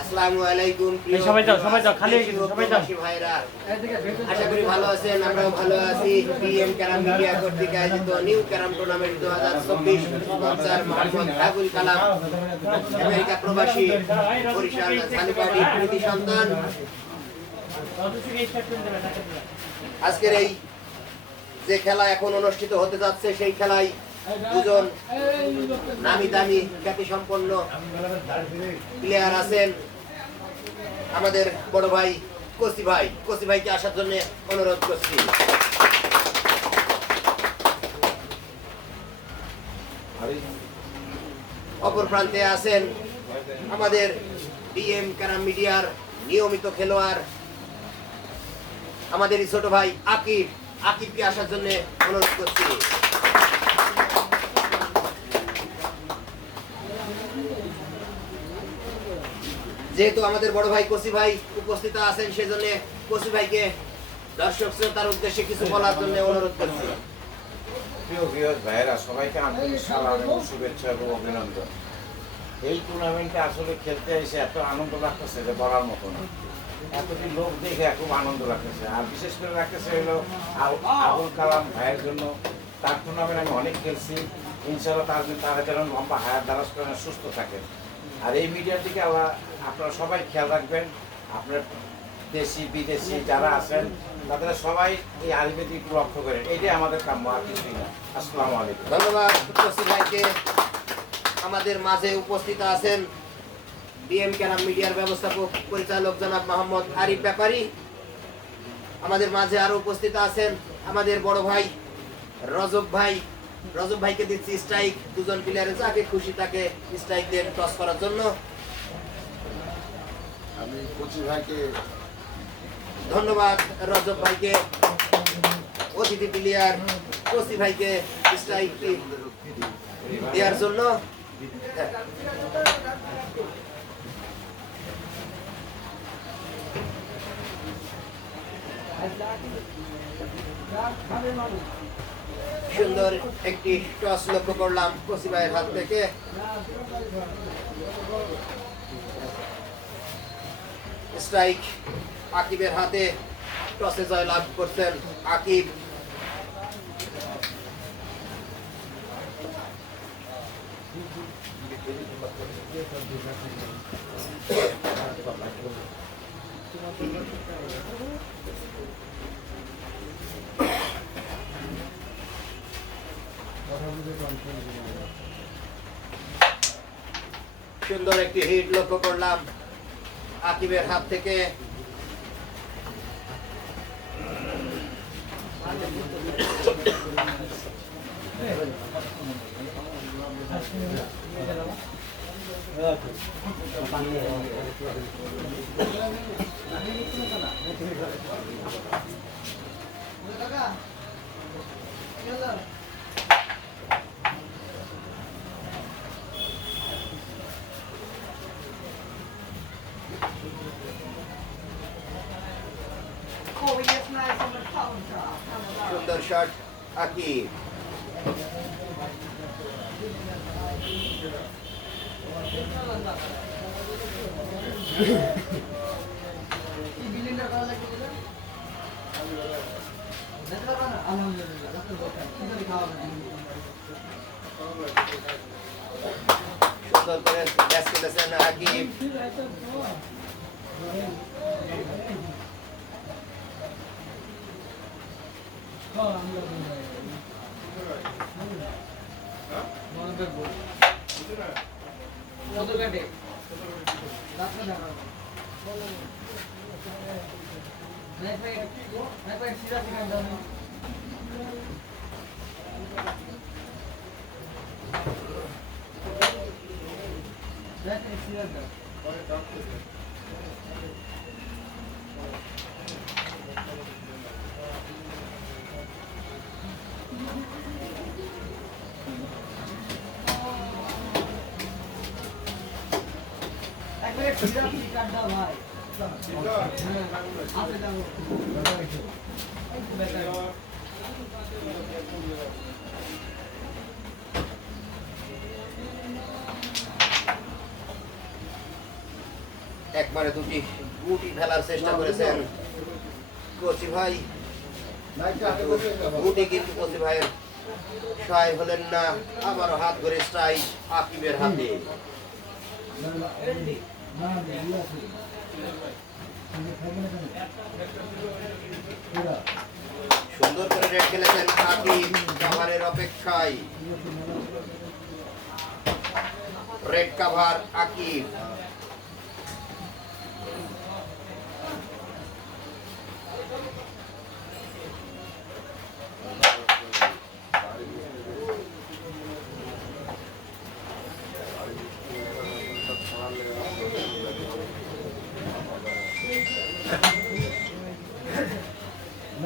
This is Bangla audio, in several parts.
আসসালামু আলাইকুম সবাই যাও, সবাই যাও, খালি সবাই যাও। ভাইরা। আশা করি ভালো আছেন আমরাও ভালো আছি। পিএম ক্যারাম মিডিয়া কর্তৃক আয়োজিত নিউ ক্যারাম টুর্নামেন্ট দু হাজার মোহাম্মদ আবুল কালাম আমেরিকা প্রবাসী বরিশাল ঝালুবাড়ি কৃতি সন্তান। আজকের এই যে খেলা এখন অনুষ্ঠিত হতে যাচ্ছে সেই খেলায় দুজন নামি দামি খ্যাতি সম্পন্ন প্লেয়ার আছেন। আমাদের বড় ভাই কসি ভাই। কসি ভাইকে আসার জন্য অনুরোধ করছি। অপর প্রান্তে আছেন আমাদের ডিএম ক্যারাম মিডিয়ার নিয়মিত খেলোয়াড় আমাদের ছোট ভাই আকিব। আকিবকে আসার জন্য অনুরোধ করছি। যেহেতু আমাদের বড় ভাই কসি ভাই উপস্থিত আছেন, সেজন্য কসি ভাইকে দর্শক শ্রোতার উদ্দেশ্যে কিছু বলার জন্য অনুরোধ করছি। ভাইয়েরা, সবাইকে আন্তরিক সালাম এবং শুভেচ্ছা এবং অভিনন্দন। এই টুর্নামেন্টে আসলে খেলতে এসে এত আনন্দ লাগতেছে যে বলার মতো না। লোক দেখে খুব আনন্দ লাগতেছে। আর বিশেষ করে লাগতেছে হলো আবুল কালাম ভাইয়ের জন্য। তার টুর্নামেন্ট আমি অনেক খেলছি। ইনশাআল্লাহ তার তারা যেন লম্বা হায়ার দ্বারা সুস্থ থাকেন। আর এই মিডিয়ার দিকে আল্লাহ আপনারা সবাই খেয়াল রাখবেন, আপনার দেশি, বিদেশি যারা আছেন, তাদের সবাই এই আয়ুর্বেদিক লক্ষ্য করেন। এটাই আমাদের কাম্য আর কিছুই না। আসসালামু আলাইকুম। ধন্যবাদ ভাইকে। আমাদের মাঝে উপস্থিত আছেন ডিএম ক্যারাম মিডিয়ার ব্যবস্থাপক পরিচালক জনাব মোহাম্মদ আরিফ ব্যাপারী। আমাদের মাঝে আরও উপস্থিত আছেন আমাদের বড় ভাই রজব ভাই। রজব ভাইকে দিচ্ছি স্ট্রাইক দুজন প্লেয়ারে যাকে খুশি তাকে স্ট্রাইক দেন টস করার জন্য। আমি কচি ভাইকে ধন্যবাদ, রজব ভাইকে, অতিথি প্লেয়ার কসি ভাইকে স্ট্রাইক দেওয়ার জন্য। সুন্দর একটি টস লক্ষ্য করলাম কসি ভাইয়ের হাত থেকে। স্ট্রাইক আকিবের হাতে টসে জয় লাভ করছেন আকিব। সুন্দর একটি হিট লক্ষ্য করলাম। আকিবের হাত থেকে। সুন্দর শট আকিব সুন্দর করে ব্যাস খেলেছেন Akib That is the other. একবারে দুটি গুটি ফেলার চেষ্টা করেছেন কচি ভাই। গুটি কিন্তু কচি ভাইয়ের সহায় হলেন না। আবারও হাত ঘরে স্ট্রাইক আকিমের হাতে। সুন্দর করে রেড খেলেছেন আকিব কাভারের অপেক্ষায়। Red cover Akib.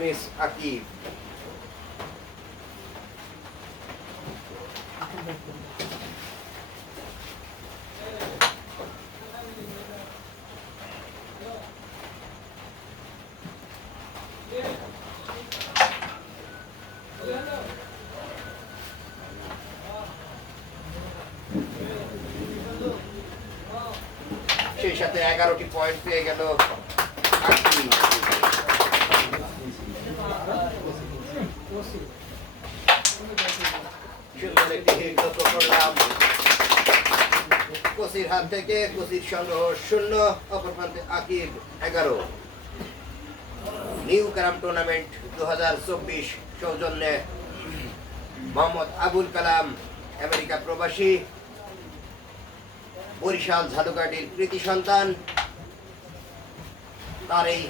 মিস কচি ভাইয়ের আবারও মিস আকিব সেই সাথে এগারোটি পয়েন্ট পেয়ে গেল সুন্দর হাত থেকে কোসির সংগ্রহ শূন্য, অপর প্রান্তে আকিব এগারো। নিউ ক্যারাম টুর্নামেন্ট দু হাজার চব্বিশ সৌজন্যে মোহাম্মদ আবুল কালাম, আমেরিকা প্রবাসী, বরিশাল ঝালুকাটির কৃতি সন্তান। তার এই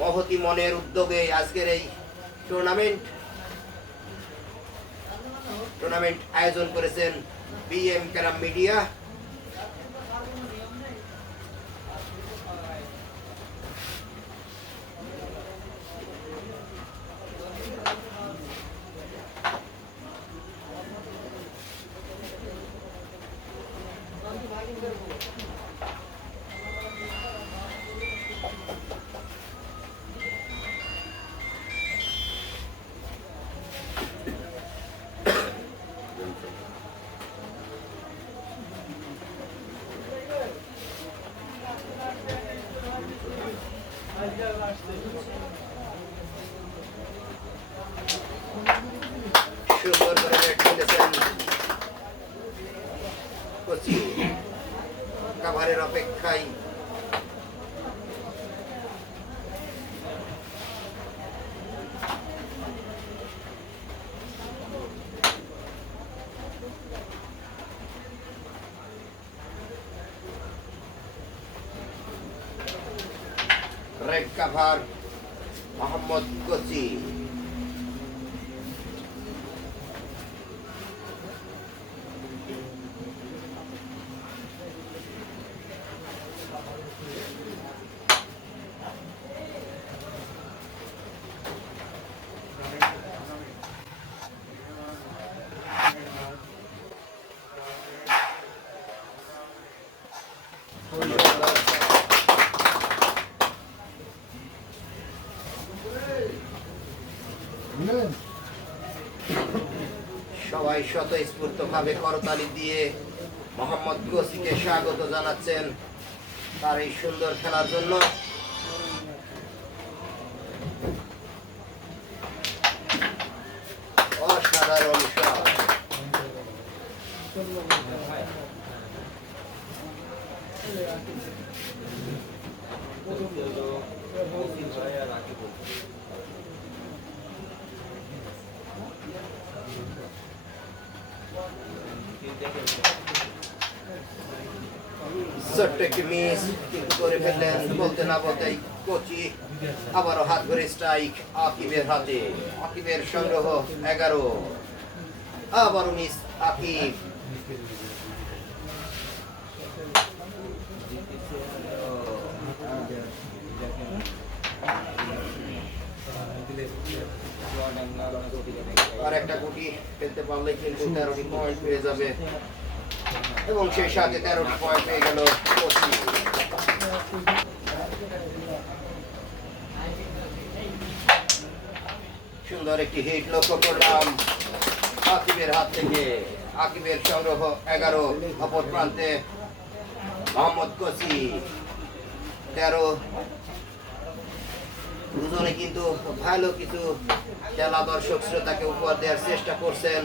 মহতি মনের উদ্যোগে আজকের এই টুর্নামেন্ট। টুর্নামেন্ট আয়োজন করেছেন বিএম ক্যারাম মিডিয়া। কাভারের অপেক্ষায় রেড সবাই স্বতঃস্ফূর্ত ভাবে করতালি দিয়ে মোহাম্মদ গোসিকে স্বাগত জানাচ্ছেন তার এই সুন্দর খেলার জন্য। ছোট্ট মিস করে ফেললেন, বলতে না বলতেই কোচি আবারও হাত ধরে স্ট্রাইক আকিবের হাতে। আকিবের সংগ্রহ এগারো। আবারও মিস আকিব। আর একটা গুটি ফেলতে পারলে কিন্তু তেরোটি পয়েন্ট পেয়ে যাবে। এবং সেই সাথে তেরোটি পয়েন্ট পেয়ে গেল সুন্দর একটি হিট লক্ষ্য করলাম। আকিবের হাত থেকে আকিবের সংগ্রহ এগারো অপর প্রান্তে মোহাম্মদ কসি। তেরো। দুজনে কিন্তু ভালো কিছু খেলা দর্শক শ্রোতাকে উপহার দেওয়ার চেষ্টা করছেন।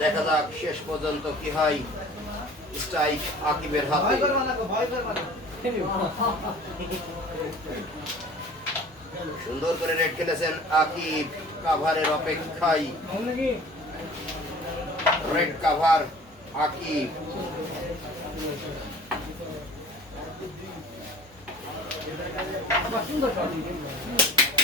দেখা যাক শেষ পর্যন্ত কি হয়। স্ট্রাইক আকিবের হাতে। সুন্দর করে রেড খেলেছেন আকিব কাভারের অপেক্ষায়। Red cover Akib.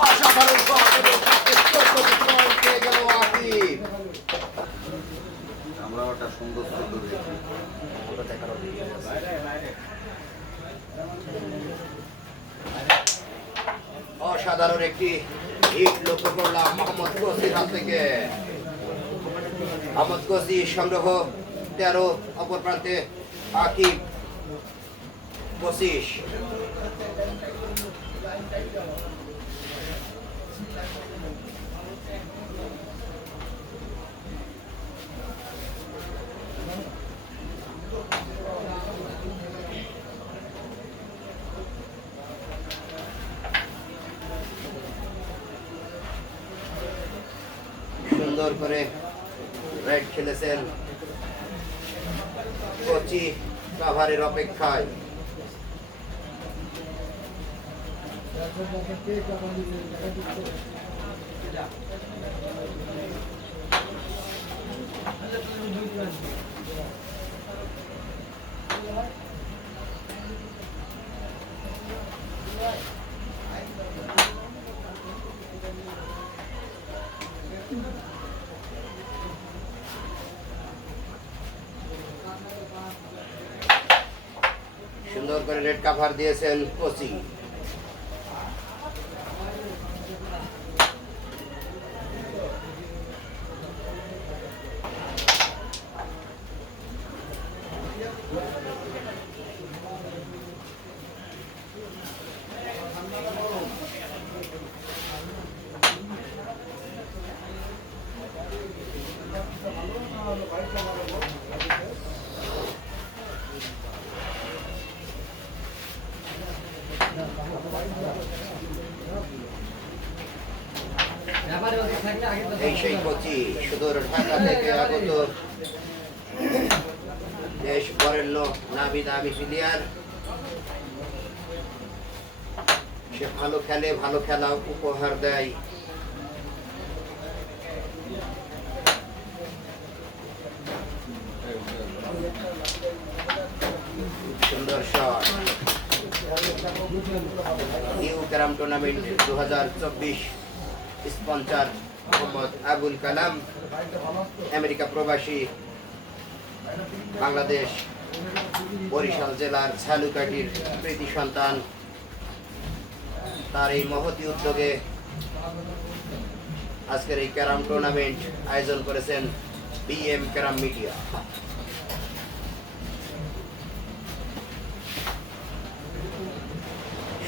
অসাধারণ আমরা ওটা সুন্দর অসাধারণ একটি হিট লক্ষ্য করলাম মোহাম্মদ কসির হাত থেকে। মোহাম্মদ কসি সংগ্রহ তেরো অপর প্রান্তে আকিব পঁচিশ সুন্দর করে রাইড খেলেছেন কোচি কাভারের অপেক্ষায়। সুন্দর করে রেড কাভার দিয়েছেন কোচি এই সেই কোচি সুদূর ঢাকা থেকে আগত দেশ বরেণ্য নামি দামি প্লেয়ার। সে ভালো খেলে, ভালো খেলা উপহার দেয়। সুন্দর শট নিউ ক্যারাম টুর্নামেন্ট দু হাজার চব্বিশ স্পন্সার মোহাম্মদ আবুল কালাম, আমেরিকা প্রবাসী, বাংলাদেশ, বরিশাল জেলার ঝালুকাঠির কৃতি সন্তান। তার এই মহতি উদ্যোগে আজকের এই ক্যারাম টুর্নামেন্ট আয়োজন করেছেন বিএম ক্যারাম মিডিয়া।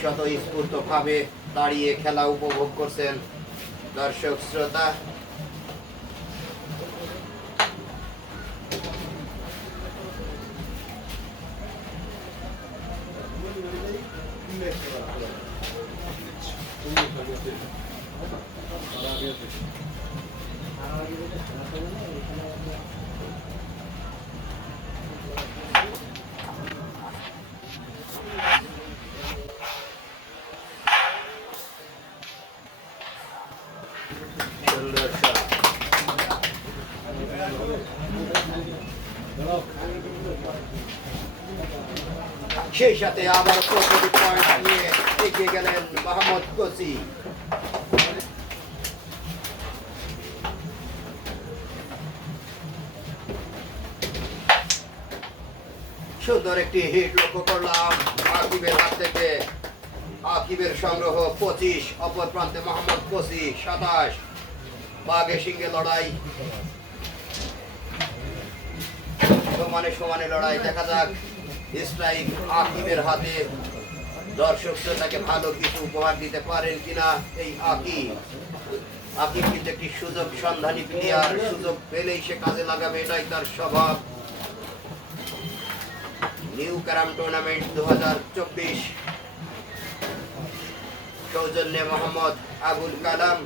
স্বতঃস্ফূর্তভাবে দাঁড়িয়ে খেলা উপভোগ করছেন দর্শক শ্রোতা সুন্দর সেই সাথে আবার নিয়ে এগিয়ে গেলেন মোহাম্মদ কোসি সুন্দর একটি হিট লক্ষ্য করলাম, আকিবের হাত থেকে। আকিবের সংগ্রহ পঁচিশ, অপর প্রান্তে মোহাম্মদ কোসি সাতাশ। বাঘে সিংহে লড়াই। সমানে সমানে লড়াই, দেখা যাক। স্ট্রাইক আকিবের হাতে দর্শক শ্রোতাকে ভালো কিছু উপহার দিতে পারেন কিনা এই আকিব আকিব কিন্তু একটি সুযোগ সন্ধানী প্লেয়ার, সুযোগ পেলেই সে কাজে লাগাবে, এটাই তার স্বভাব। নিউ ক্যারাম টুর্নামেন্ট দু হাজার চব্বিশ। সৌজন্যে মোহাম্মদ আবুল কালাম,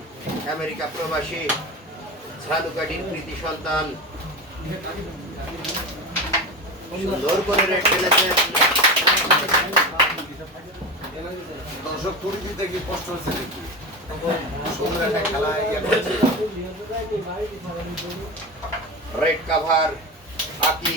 আমেরিকা প্রবাসী ঝালুকাঠির কৃতি সন্তান। সুন্দর করে রেড খেলেছেন দর্শক তুলি দিতে কি কষ্ট হচ্ছে নাকি? সুন্দর একটা খেলা রেড কাভার আকি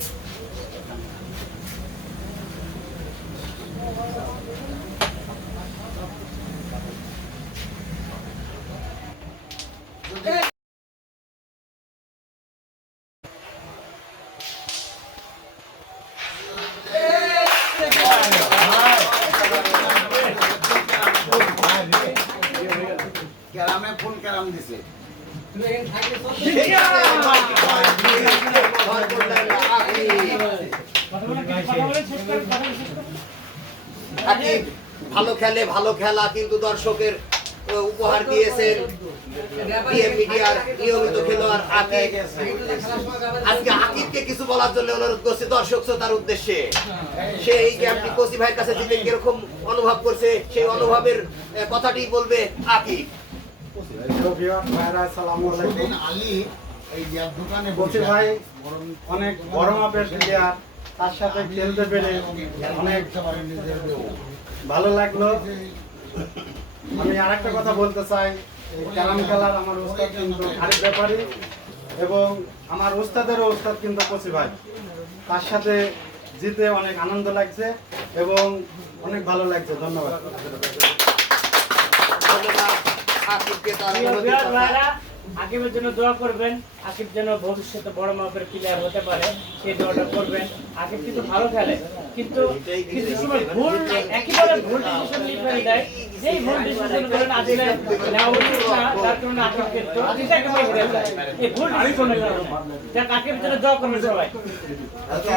ক্যারামে ফুল ক্যারাম দিছে ঘর করলেন আকি আকিব ভালো খেলা কিন্তু দর্শকের উপহার দিয়েছেন পিএম মিডিয়ার নিয়মিত খেলোয়াড় আকিব। আজকে আকিবকে কিছু বলার জন্য অনুরোধ করছে দর্শক শ্রোতার উদ্দেশ্যে। সে এই গেমটি কোসি ভাইয়ের কাছে জিতে কীরকম অনুভব করছে সেই অনুভবের কথাটি বলবে আকিব। ভাই অনেক বড় মাপের প্লেয়ার তার সাথে খেলতে পেরে অনেক ভালো লাগল। আমি আরেকটা কথা বলতে চাই। এই ক্যারাম খেলার আমার ওস্তাদ কিন্তু আরেক ব্যাপারী এবং আমার ওস্তাদেরও ওস্তাদ কিন্তু কচি ভাই। তার সাথে জিতে অনেক আনন্দ লাগছে এবং অনেক ভালো লাগছে। ধন্যবাদ। তার আকিবের জন্য দোয়া করবেন। আকিব যেন ভবিষ্যতে বড় মাপের প্লেয়ার হতে পারে সেই দোয়াটা করবেন। আকিব কিন্তু ভালো খেলে কিন্তু কিছু সময় ভুল একেবারে ভুল ডিসিশন নিয়ে ফেলে দেয়। যেই ভুল ডিসিশন করেন নেওয়া উচিত না যার কারণে আকিব এটা একেবারে যায়। এই ভুল যাক আকিবের জন্য দোয়া করবেন সবাই। আচ্ছা,